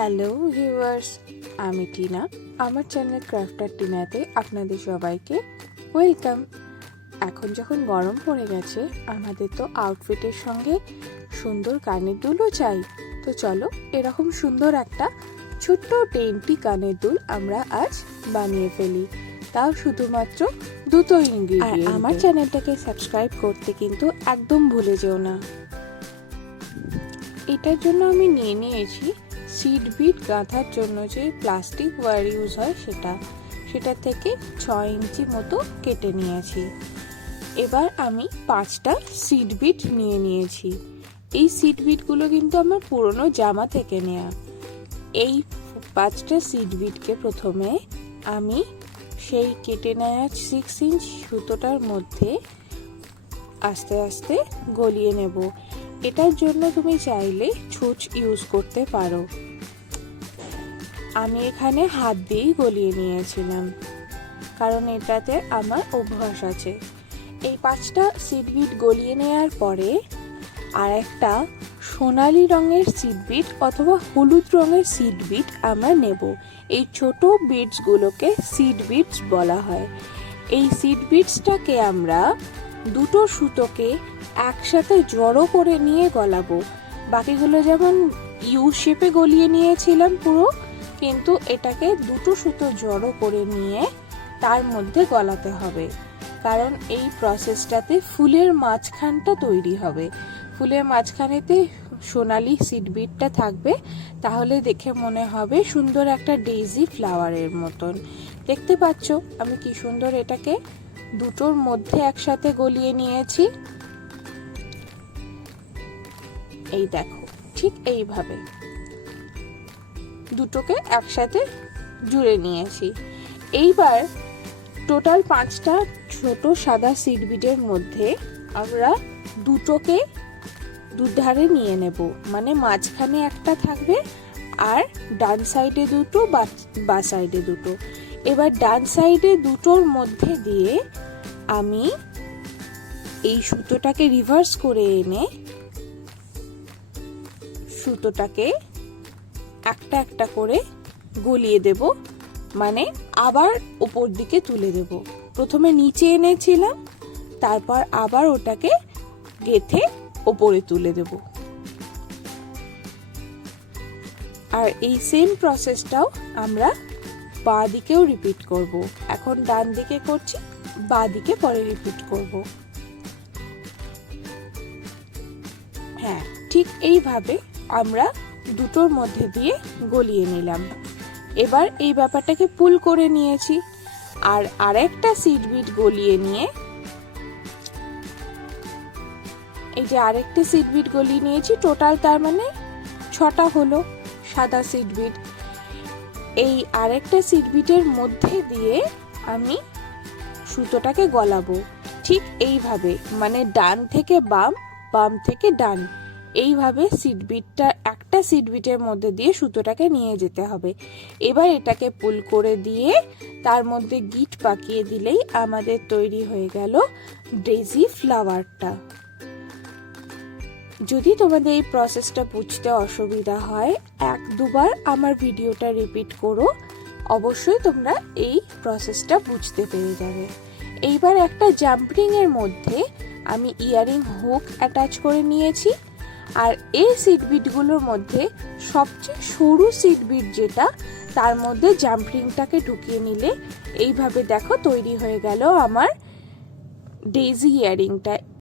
Hello viewers, আমি টিনা। আমার channel crafter টিনাতে আপনাদের সবাইকে ওয়েলকাম। এখন যখন গরম পড়ে গেছে, আমাদের তো আউটফিটের সঙ্গে সুন্দর কানের দুলও চাই। তো চলো এরকম সুন্দর একটা ছোট্ট টেন্টি কানের দুল আমরা আজ বানিয়ে ফেলি, তাও শুধুমাত্র দুটো ইনগ্রিডিয়েন্ট। আমার চ্যানেলটাকে সাবস্ক্রাইব করতে কিন্তু একদম ভুলে যেও না। এটার জন্য আমি নিয়ে নিয়েছি সিড বিট গাঁথার জন্য যে প্লাস্টিক ওয়্যার ইউজ হয় সেটা থেকে 6 ইঞ্চি মতো কেটে নিয়েছি। এবার আমি 5টা সিড বিট নিয়ে নিয়েছি। এই সিড বিটগুলো কিন্তু আমার পুরনো জামা থেকে নেওয়া। এই 5টা সিড বিটকে প্রথমে আমি সেই কেটে নেওয়া 6 ইঞ্চ সুতোটার মধ্যে আস্তে আস্তে গলিয়ে নেব। এটার জন্য তুমি চাইলে ছুঁচ ইউজ করতে পারো। আমি এখানে হাত দিয়েই গলিয়ে নিয়েছিলাম, কারণ এটাতে আমার অভ্যাস আছে। এই 5টা সিড বিট গলিয়ে নেওয়ার পরে আর একটা সোনালি রঙের সিড বিট অথবা হলুদ রঙের সিড বিট আমরা নেব। এই ছোট বিটসগুলোকে সিড বিটস বলা হয়। এই সিড বিটসটাকে আমরা দুটো সুতোকে একসাথে জড়ো করে নিয়ে গলাবো। বাকিগুলো যেমন ইউ শেপে গলিয়ে নিয়েছিলাম পুরো, কিন্তু এটাকে দুটো সুতো জড়ো করে নিয়ে তার মধ্যে গলাতে হবে, কারণ এই প্রসেসটাতে ফুলের মাঝখানটা তৈরি হবে। ফুলের মাঝখানেতে সোনালি সিড বিটটা থাকবে, তাহলে দেখে মনে হবে সুন্দর একটা ডেইজি ফ্লাওয়ারের মতন। দেখতে পাচ্ছ আমি কি সুন্দর এটাকে দুটোর মধ্যে একসাথে গলিয়ে নিয়েছি। এই দেখো, ঠিক এইভাবে দুটোকে একসাথে জুড়ে নিয়েছি। এইবার টোটাল 5টা ছোট সাদা সিড বিটের মধ্যে আমরা দুটোকে দুধারে নিয়ে নেব, মানে মাঝখানে একটা থাকবে আর ডান সাইডে দুটো, বা সাইডে দুটো। এবার ডান সাইডে দুটোর মধ্যে দিয়ে আমি এই সুতোটাকে রিভার্স করে এনে সুতোটাকে একটা একটা করে গলিয়ে দেব, মানে আবার উপর দিকে তুলে দেব। প্রথমে নিচে এনেছিলাম, তারপর আবার ওটাকে গেথে ওপরে তুলে দেব। আর এই সেম প্রসেসটাও আমরা বাঁ দিকেও রিপিট করব। এখন ডান দিকে করছি, বাঁ দিকে পরে রিপিট করব। হ্যাঁ, ঠিক এইভাবে আমরা দুটোর মধ্যে দিয়ে গলিয়ে নিলাম। এবার এই ব্যাপারটাকে পুল করে নিয়েছি, আর আরেকটা সিড বিট গলিয়ে নিয়ে এই যে আরেকটা সিড বিট গলিয়ে নিয়েছি, টোটাল তার মানে 6টা হলো সাদা সিড বিট। এই আরেকটা সিড বিটের মধ্যে দিয়ে আমি সুতোটাকে গলাবো ঠিক এইভাবে, মানে ডান থেকে বাম, বাম থেকে ডান, এইভাবে সিড বিটটা একটা সিড বিটের মধ্যে দিয়ে সুতোটাকে নিয়ে যেতে হবে। এবার এটাকে পুল করে দিয়ে তার মধ্যে গিট পাকিয়ে দিলেই আমাদের তৈরি হয়ে গেল ডেইজি ফ্লাওয়ারটা। যদি তোমাদের এই প্রসেসটা বুঝতে অসুবিধা হয়, 1-2বার আমার ভিডিওটা রিপিট করো, অবশ্যই তোমরা এই প্রসেসটা বুঝতে পেরে যাবে। এইবার একটা জাম্পিং এর মধ্যে আমি ইয়ারিং হুক অ্যাটাচ করে নিয়েছি, আর এই সিড বিটগুলোর মধ্যে সবচেয়ে সরু সিড বিট যেটা, তার মধ্যে জাম্পিংটাকে ঢুকিয়ে নিলে এইভাবে দেখো তৈরি হয়ে গেল আমার ডেইজি ইয়ারিংটা।